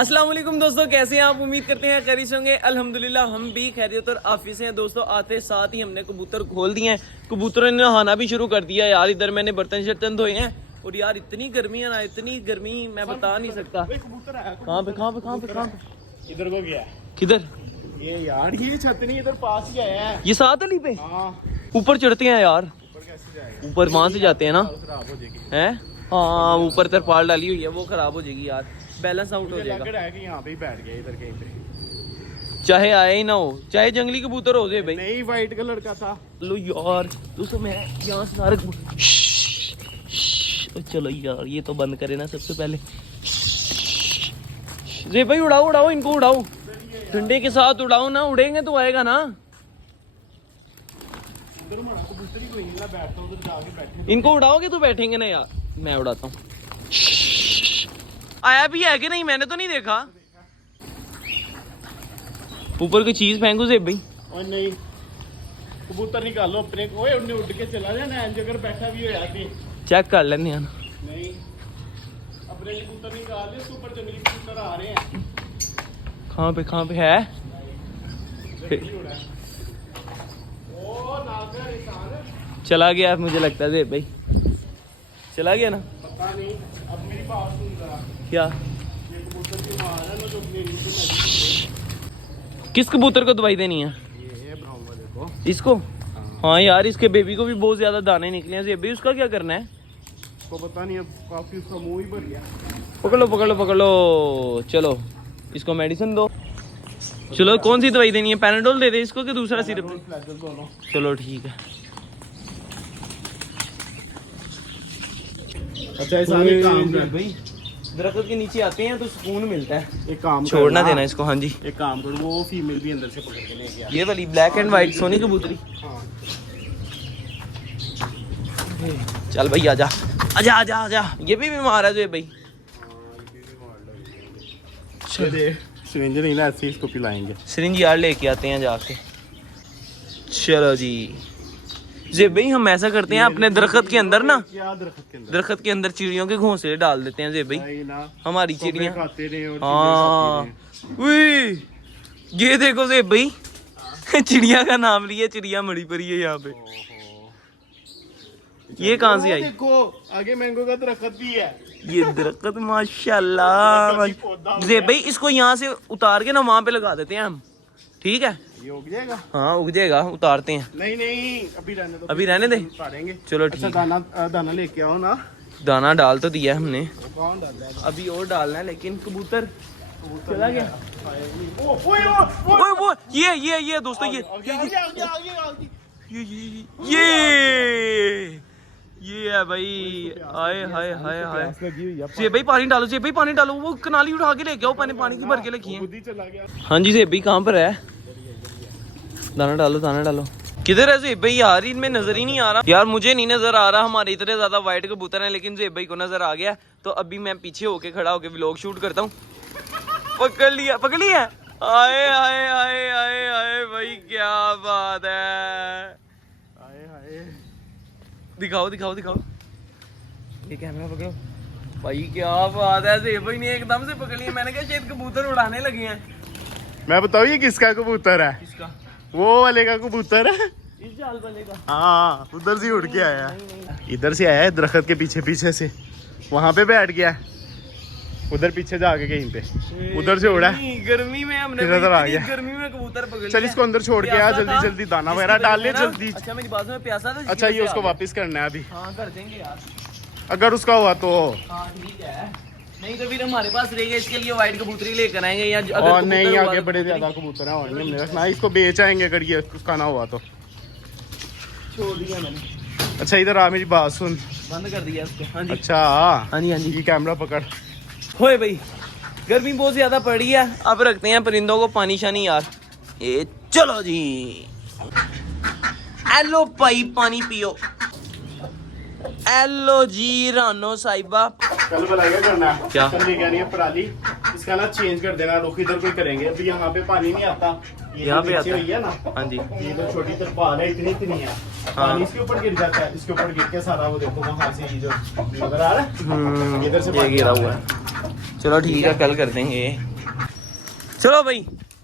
अस्सलाम वालेकुम दोस्तों, कैसे हैं आप? उम्मीद करते हैं खैरियत होंगे। अल्हम्दुलिल्लाह हम भी खैरियत और आफियत से हैं दोस्तों। आते साथ ही हमने कबूतर खोल दिए हैं, कबूतरों ने नहाना भी शुरू कर दिया यार। इधर मैंने बर्तन शर्तन धोए हैं और यार इतनी गर्मी है ना, इतनी गर्मी मैं बता नहीं सकता। कहाँ पे इधर को गया। किधर? ये यार ये छत नहीं, इधर पास ही आया है। ये सात अली पे हाँ, ऊपर चढ़ते हैं यार। ऊपर कैसे जाएगा? ऊपर वहां से जाते हैं ना, खराब हो जाएगी। है? हाँ, ऊपर तरपाल डाली हुई है, वो खराब हो जाएगी यार, बैलेंस आउट हो मुझे लग जाएगा। रहा है कि यहाँ पे ही बैठ गया, इधर कहीं पे। चाहे आए ही ना हो, चाहे जंगली कबूतर हो जाए भाई। नहीं, वाइट कलर का था। लो यार दोस्तों, मैं यहाँ से सारे चलो यार, ये तो बंद करे ना सबसे पहले। रे भाई उड़ाओ उड़ाओ, इनको उड़ाओ, डंडे के साथ उड़ाओ ना, उड़ेंगे तो आएगा ना। उधर हमारा कबूतर ही कोई नहीं, मैं बैठता हूँ उधर जाके बैठे। इनको उड़ाओगे तो बैठेंगे ना यार। मैं उड़ाता हूँ। आया भी है कि नहीं? मैंने तो नहीं देखा। ऊपर कोई चीज फेंकू से भाई। और नहीं, कबूतर निकालो अपने को। ओए उड़ने उड़ के चला जाना है, अगर बैठा भी हो जाती। चेक कर लेने हैं। नहीं, अपने कबूतर निकाल ले, ऊपर जंगली कबूतर आ रहे हैं। कहाँ पे है? जल्दी उड़ा है। ओ नागर इंसान चला गया मुझे लगता है भाई, चला गया ना। पता नहीं। अब मेरी बात सुन रहा, क्या? ये कबूतर की मार है ना, जो अपने नीचे किस कबूतर को दवाई देनी है? ये है ब्राउन वाले को। इसको? हाँ यार, इसके बेबी को भी बहुत ज्यादा दाने निकले हैं। बेबी उसका क्या करना है? को पता नहीं, अब काफी उसका मुंह ही भर गया। पकड़ लो, चलो इसको मेडिसिन दो। चलो कौन सी दवाई देनी है? पैनाडोल दे दे इसको कि दूसरा सिरप? दोनों। चलो ठीक है। अच्छा, ऐसा एक काम कर भाई, दरख्त के नीचे आते हैं तो सुकून मिलता है। एक काम छोड़ना देना इसको। हाँ जी, एक काम करो, वो फीमेल भी अंदर से पकड़ के लेके आ। ये वाली ब्लैक एंड व्हाइट सोनी कबूतरी। हाँ, चल भाई आजा आजा आजा आजा। ये भी बीमार है जो भाई। सिरिंज नहीं ना, ऐसे इसको पिलाएंगे। सिरिंज यार लेके आते हैं जाके। चलो जी जे भाई, हम ऐसा करते हैं अपने दरख्त के अंदर ना, क्या दरख्त के अंदर? दरख्त के अंदर चिड़ियों के घोंसले डाल देते हैं जे भाई। नहीं ना, हमारी चिड़ियाँ खाते रहे और हाँ। चिड़ियाँ खाती उई, ये देखो जे भाई, चिड़िया का नाम लिया, चिड़िया मरी पड़ी है यहाँ पे। रहे। ये कहाँ से आई? देखो आगे मैंगो का दरख्त भी है। ये दरख्त माशाल्लाह। जे भाई, इसको यहाँ से उतार के ना वहाँ पे लगा देते हैं हम, ठीक है? ये उग जाएगा? हाँ उग जाएगा, उतारते हैं। नहीं, अभी रहने दो। अभी रहने दे, उतारेंगे। चलो अच्छा, ठीक है। दाना लेके आओ ना। दाना डाल तो दिया हमने, वो कौन डाल रहा है? अभी और डालना है, लेकिन कबूतर चला गया। ओए वो ये दोस्तों, आगे। ये है भाई। आए हाय हाय हाय। लगी हुई है। जे भाई पानी डालो, जे भाई पानी डालो। वो कनाली उठा के लेके आओ, पानी की भर के रखी है। खुद ही चला गया। हाँ जी, जेब भाई कहाँ पर है? दाना डालो। किधर है जेब भाई? यार इनमें नजर ही नहीं आ रहा यार, मुझे नहीं नजर आ रहा। हमारे इतने ज्यादा व्हाइट कबूतर हैं, लेकिन जेब भाई को नजर आ गया। तो अभी मैं पीछे होके खड़ा होके व्लॉग शूट करता हूँ। पकड़ लिया। आए आए आए आए आए भाई, क्या बात है। हाय। दिखाओ। ये कैमरा पकड़ो भाई, क्या बात है। जेब भाई ने एकदम से पकड़ लिया। मैंने कहा शायद कबूतर उड़ाने लगे हैं। मैं बताऊँ ये किसका कबूतर है? किसका? वो वाले का कबूतर है। इस जाल वाले का? हाँ, उधर से उड़ के आया। नहीं। इधर से आया है, दरख्त के पीछे से वहां पे बैठ गया। उधर पीछे जाके कहीं पे उधर से उड़ा है। गर्मी में हमने नजर आ गया। गर्मी में कबूतर पकड़ लिया। चल इसको अंदर छोड़ के आ, जल्दी दाना वगैरह डाल ले जल्दी। अच्छा मेरी बात में प्यासा था। अच्छा, ये उसको वापस करना है अभी। हाँ कर देंगे यार, अगर उसका हुआ तो। हाँ ठीक है, नहीं तो फिर हमारे पास रहेगा। इसके लिए व्हाइट कबूतरी लेकर आएंगे या और नहीं, आगे बड़े ज्यादा कबूतर हैं और हमने रखना, इसको बेच आएंगे अगर ये उसका ना हुआ तो। छोड़ दिया मैंने। अच्छा इधर आ, मेरी बात सुन। बंद कर दिया इसको। हाँ जी। अच्छा हाँ जी। ये कैमरा पकड़। होए भाई, गर्मी बहुत ज्यादा पड़ी है। अब रखते हैं परिंदों को पानी शानी यार। ये चलो जी, हेलो भाई पानी पियो। हेलो जी रानो साहिबा। कल क्या करना है? क्या? कल लेके आनी है पराली, इसका ना चेंज कर देना, रुख इधर कोई करेंगे। अभी यहाँ पे पानी नहीं आता, यहाँ पे आता है ना। हाँ जी, ये तो छोटी तरपाल है, इतनी है। पानी इसके ऊपर गिर जाता है, इसके ऊपर गिर के सारा वो देखो वहाँ से ये जो नजर आ रहा है, इधर से ये गिरा हुआ है। चलो ठीक है, कल कर देंगे। चलो भाई,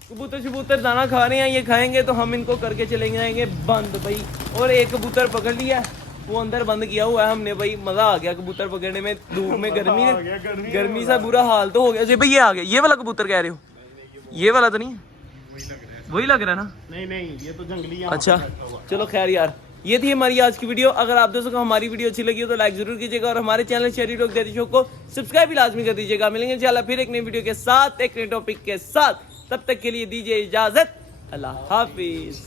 कबूतर शबूतर दाना खा रहे हैं, ये खाएंगे तो हम इनको करके चले जाएंगे बंद भाई। और एक कबूतर पकड़ लिया, वो अंदर बंद किया हुआ है हमने भाई। मजा आ गया कबूतर पकड़ने में, धूप में गर्मी सा बुरा हाल तो हो गया। भाई ये आ गया, ये वाला कबूतर कह रहे हो? ये वाला तो नहीं, वही लग रहा है ना? नहीं ये तो जंगली। अच्छा चलो खैर यार, ये थी हमारी आज की वीडियो। अगर आप दोस्तों को हमारी वीडियो अच्छी लगी हो तो लाइक जरूर कीजिएगा और हमारे चैनल शेरी रोक देती शो को सब्सक्राइब भी लाजमी कर दीजिएगा। मिलेंगे इंशाल्लाह फिर एक नई वीडियो के साथ, एक नए टॉपिक के साथ। तब तक के लिए दीजिए इजाजत, अल्लाह हाफिज।